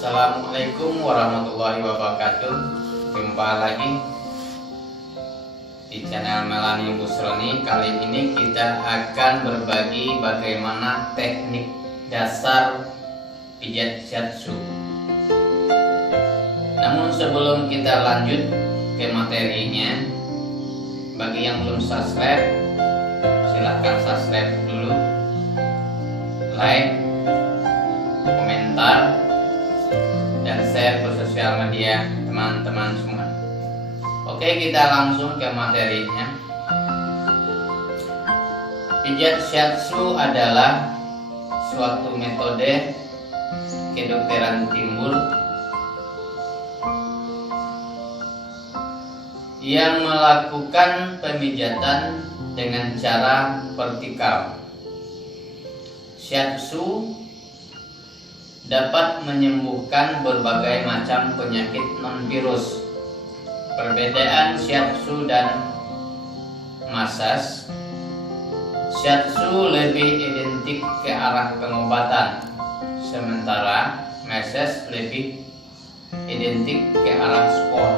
Assalamualaikum warahmatullahi wabarakatuh. Jumpa lagi di channel Melani Busroni. Kali ini kita akan berbagi bagaimana teknik dasar pijat shiatsu. Namun sebelum kita lanjut ke materinya, bagi yang belum subscribe, silahkan subscribe dulu, like, komentar, dan share ke sosial media teman-teman semua. Oke, kita langsung ke materinya. Pijat shiatsu adalah suatu metode kedokteran timbul yang melakukan pemijatan dengan cara vertikal. Shiatsu dapat menyembuhkan berbagai macam penyakit non-virus. Perbedaan shiatsu dan massage: shiatsu lebih identik ke arah pengobatan, sementara massage lebih identik ke arah sport.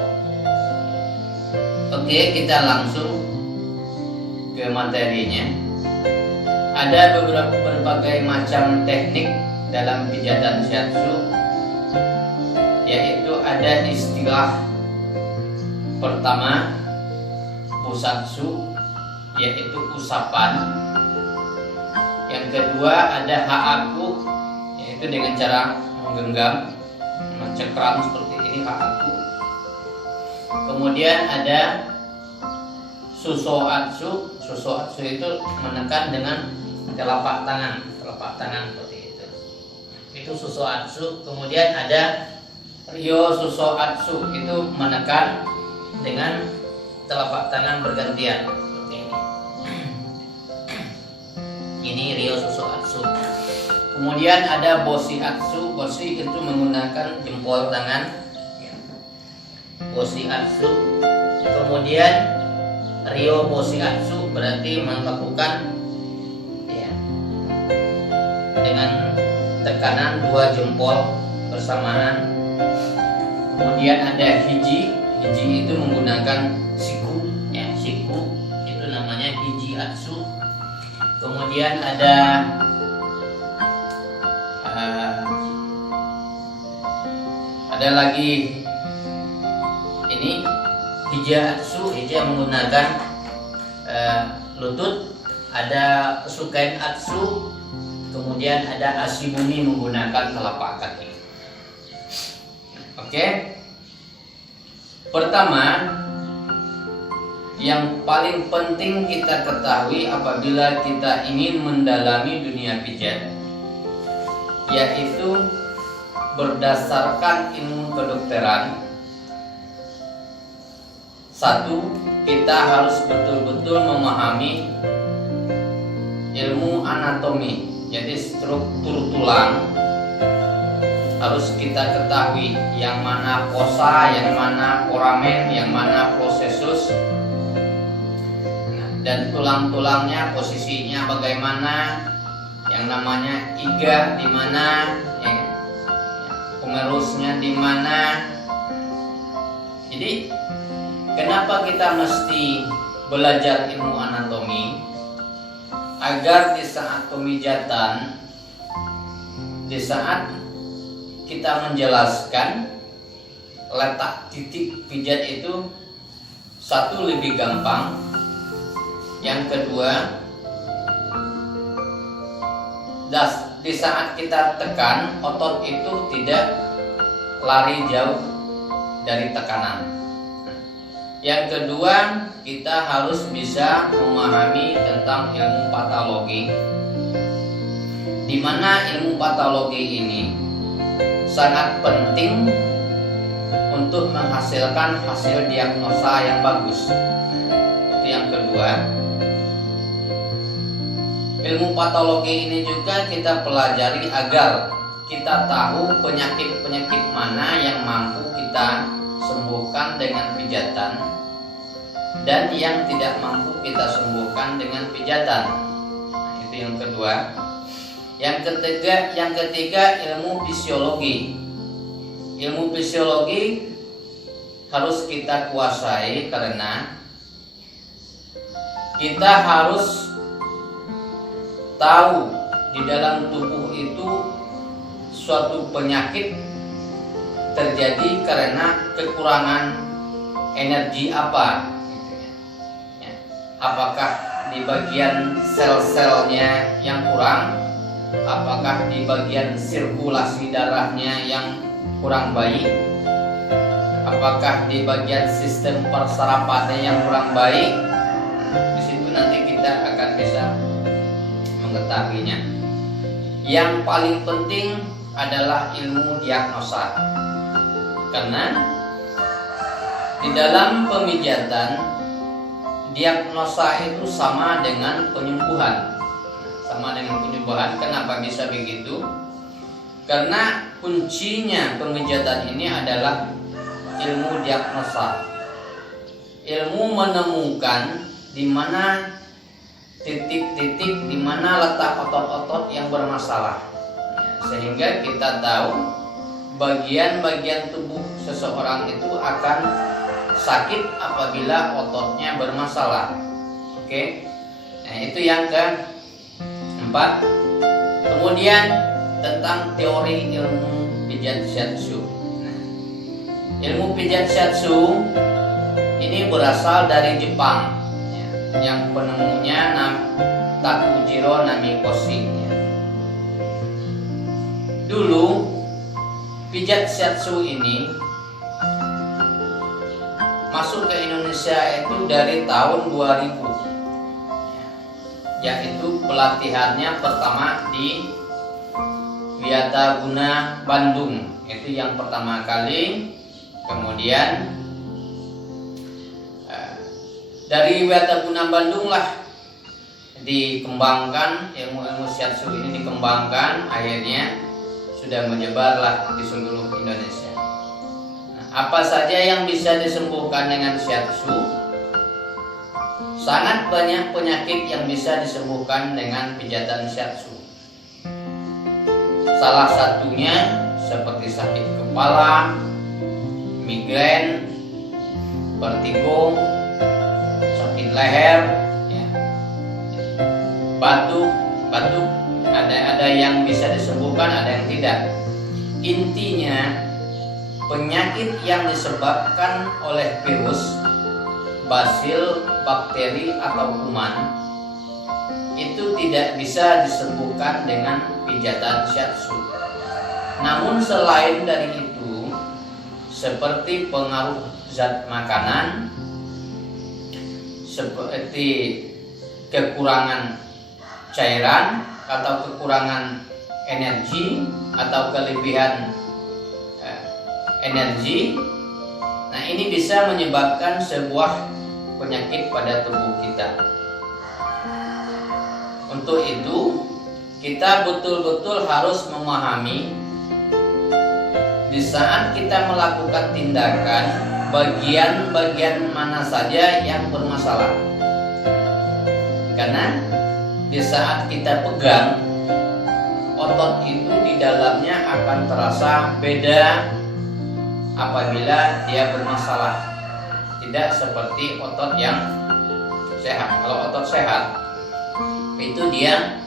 Oke, kita langsung ke materinya. Ada berbagai macam teknik dalam pijatan shiatsu, yaitu ada istilah pertama busatsu, yaitu usapan. Yang kedua ada haaku, yaitu dengan cara menggenggam, mencekram seperti ini haaku. Kemudian ada susoatsu. Susoatsu itu menekan dengan telapak tangan seperti itu. Itu susoatsu. Kemudian ada ryo susoatsu, itu menekan dengan telapak tangan bergantian seperti ini. Ini ryo susoatsu. Kemudian ada boshiatsu. Boshi itu menggunakan jempol tangan. Boshiatsu. Kemudian ryo boshiatsu berarti melakukan dengan tekanan dua jempol bersamaan. Kemudian ada hiji. Hiji itu menggunakan siku, siku itu namanya hijiatsu. Kemudian ada lagi ini hijiatsu. Hiji menggunakan lutut. Ada sukain atsu. Kemudian ada ashibumi menggunakan telapak kaki. Oke. Pertama, yang paling penting kita ketahui apabila kita ingin mendalami dunia pijat, yaitu berdasarkan ilmu kedokteran. Satu, kita harus betul-betul memahami ilmu anatomi. Jadi struktur tulang harus kita ketahui, yang mana fossa, yang mana foramen, yang mana processus, dan tulang-tulangnya posisinya bagaimana, yang namanya iga di mana, humerusnya di mana. Jadi kenapa kita mesti belajar ilmu anatomi? Agar di saat pemijatan, di saat kita menjelaskan letak titik pijat itu, satu, lebih gampang. Yang kedua, di saat kita tekan, otot itu tidak lari jauh dari tekanan. Yang kedua, kita harus bisa memahami tentang ilmu patologi, di mana ilmu patologi ini sangat penting untuk menghasilkan hasil diagnosa yang bagus. Itu yang kedua. Ilmu patologi ini juga kita pelajari agar kita tahu penyakit-penyakit mana yang mampu kita sembuhkan dengan pijatan dan yang tidak mampu kita sembuhkan dengan pijatan. Itu yang kedua. Yang ketiga ilmu fisiologi. ilmu fisiologi harus kita kuasai karena kita harus tahu di dalam tubuh itu suatu penyakit terjadi karena kekurangan energi apa, apakah di bagian sel-selnya yang kurang, apakah di bagian sirkulasi darahnya yang kurang baik, apakah di bagian sistem persarapannya yang kurang baik. Di situ nanti kita akan bisa mengetahuinya. Yang paling penting adalah ilmu diagnosa, karena di dalam pemijatan diagnosa itu sama dengan penyembuhan. Kenapa bisa begitu? Karena kuncinya pemijatan ini adalah ilmu diagnosa, ilmu menemukan di mana titik-titik, di mana letak otot-otot yang bermasalah, sehingga kita tahu bagian-bagian tubuh seseorang itu akan sakit apabila ototnya bermasalah. Oke, nah itu yang keempat. Kemudian tentang teori ilmu pijat shiatsu. Nah, ilmu pijat shiatsu ini berasal dari Jepang, yang penemunya Takujiro Namikoshi. Dulu pijat shiatsu ini masuk ke Indonesia itu dari tahun 2000, yaitu pelatihannya pertama di Wiataguna Bandung, itu yang pertama kali. Kemudian dari Wiataguna Bandung lah dikembangkan ilmu-ilmu shiatsu ini, dikembangkan, akhirnya sudah menyebarlah di seluruh Indonesia. Nah, apa saja yang bisa disembuhkan dengan shiatsu? Sangat banyak penyakit yang bisa disembuhkan dengan pijatan shiatsu. Salah satunya seperti sakit kepala, migrain, vertigo, sakit leher, ya, batuk, ada yang bisa disembuhkan, ada yang tidak. Intinya penyakit yang disebabkan oleh virus, basil, bakteri atau kuman itu tidak bisa disembuhkan dengan pijatan shiatsu. Namun selain dari itu, seperti pengaruh zat makanan, seperti kekurangan cairan atau kekurangan energi atau kelebihan energi, nah ini bisa menyebabkan sebuah penyakit pada tubuh kita. Untuk itu kita betul-betul harus memahami di saat kita melakukan tindakan, bagian-bagian mana saja yang bermasalah. Karena di saat kita pegang, otot itu di dalamnya akan terasa beda apabila dia bermasalah. Tidak seperti otot yang sehat. Kalau otot sehat itu dia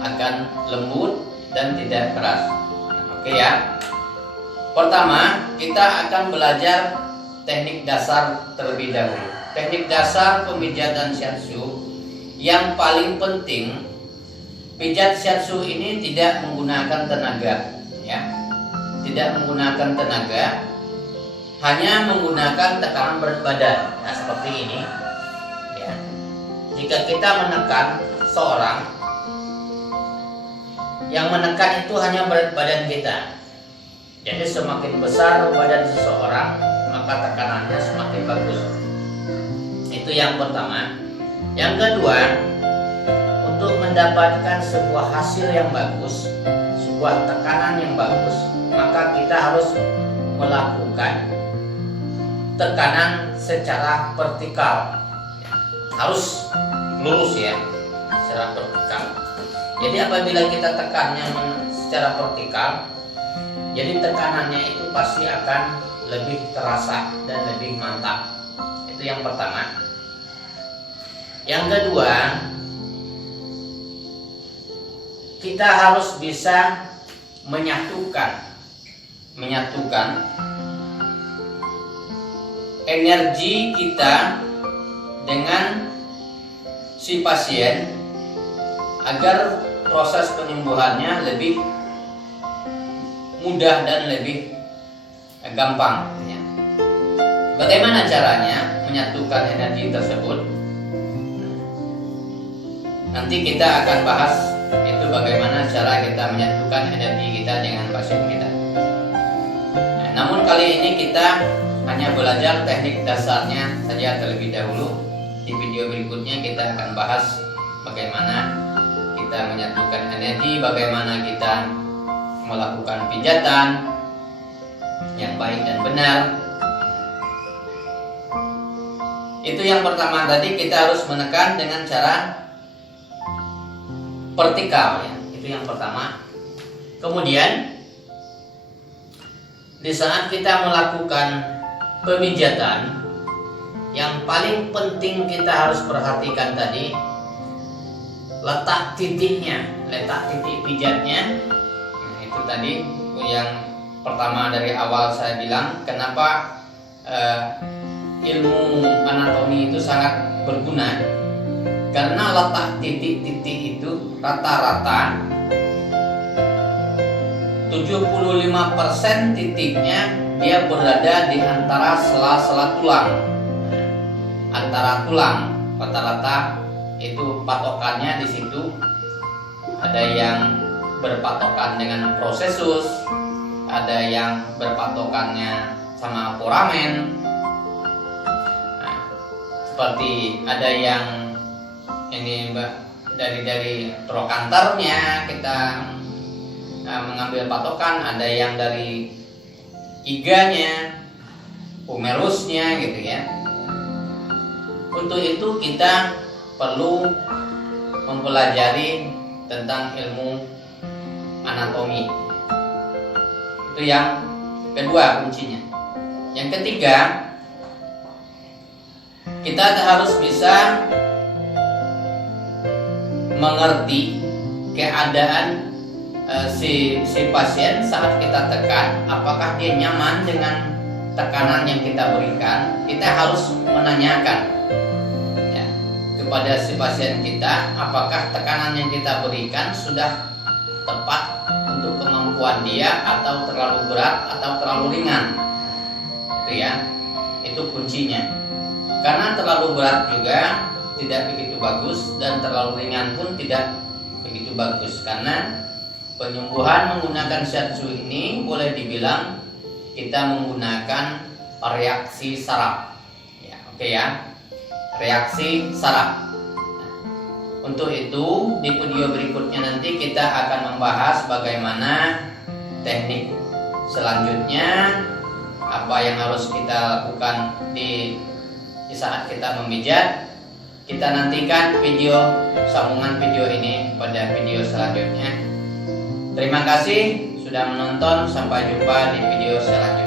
akan lembut dan tidak keras. Nah, oke ya. Pertama, kita akan belajar teknik dasar terlebih dahulu. Teknik dasar pemijatan shiatsu yang paling penting, pijat shiatsu ini tidak menggunakan tenaga, ya. Tidak menggunakan tenaga, hanya menggunakan tekanan berat badan. Nah, seperti ini. Ya. Jika kita menekan seorang, yang menekan itu hanya berat badan kita. Jadi semakin besar badan seseorang, maka tekanannya semakin bagus. Itu yang pertama. Yang kedua, untuk mendapatkan sebuah hasil yang bagus, sebuah tekanan yang bagus, maka kita harus melakukan tekanan secara vertikal. Harus lurus ya, secara vertikal. Jadi apabila kita tekannya secara vertikal, Jadi tekanannya itu pasti akan lebih terasa dan lebih mantap. Itu yang pertama. Yang kedua, kita harus bisa menyatukan energi kita dengan si pasien agar proses penyembuhannya lebih mudah dan lebih gampang. Bagaimana caranya menyatukan energi tersebut? Nanti kita akan bahas itu bagaimana cara kita menyatukan energi kita dengan pasien kita. Namun kali ini kita hanya belajar teknik dasarnya saja terlebih dahulu. Di video berikutnya kita akan bahas bagaimana kita menyatukan energi, bagaimana kita melakukan pijatan yang baik dan benar. Itu yang pertama tadi, kita harus menekan dengan cara vertikal ya. Itu yang pertama. Kemudian di saat kita melakukan pemijatan, yang paling penting kita harus perhatikan tadi letak titiknya, letak titik pijatnya. Nah, itu tadi yang pertama dari awal saya bilang kenapa ilmu anatomi itu sangat berguna, karena letak titik-titik itu rata-rata 75% titiknya dia berada di antara sela-sela tulang. Antara tulang rata-rata itu patokannya di situ. Ada yang berpatokan dengan prosesus, ada yang berpatokannya sama foramen. Nah, seperti ada yang ini dari trochanternya kita mengambil patokan, ada yang dari iganya, humerusnya gitu ya. Untuk itu kita perlu mempelajari tentang ilmu anatomi. Itu yang kedua kuncinya. Yang ketiga, kita harus bisa mengerti keadaan si pasien saat kita tekan, apakah dia nyaman dengan tekanan yang kita berikan. Kita harus menanyakan ya, kepada si pasien kita, apakah tekanan yang kita berikan sudah tepat untuk kemampuan dia, atau terlalu berat atau terlalu ringan. Itu ya, itu kuncinya. Karena terlalu berat juga tidak begitu bagus, dan terlalu ringan pun tidak begitu bagus. Karena penyembuhan menggunakan shiatsu ini boleh dibilang kita menggunakan reaksi saraf. Ya, oke ya, reaksi saraf. Nah, untuk itu di video berikutnya nanti kita akan membahas bagaimana teknik selanjutnya, apa yang harus kita lakukan di saat kita memijat. Kita nantikan sambungan video ini pada video selanjutnya. Terima kasih sudah menonton, sampai jumpa di video selanjutnya.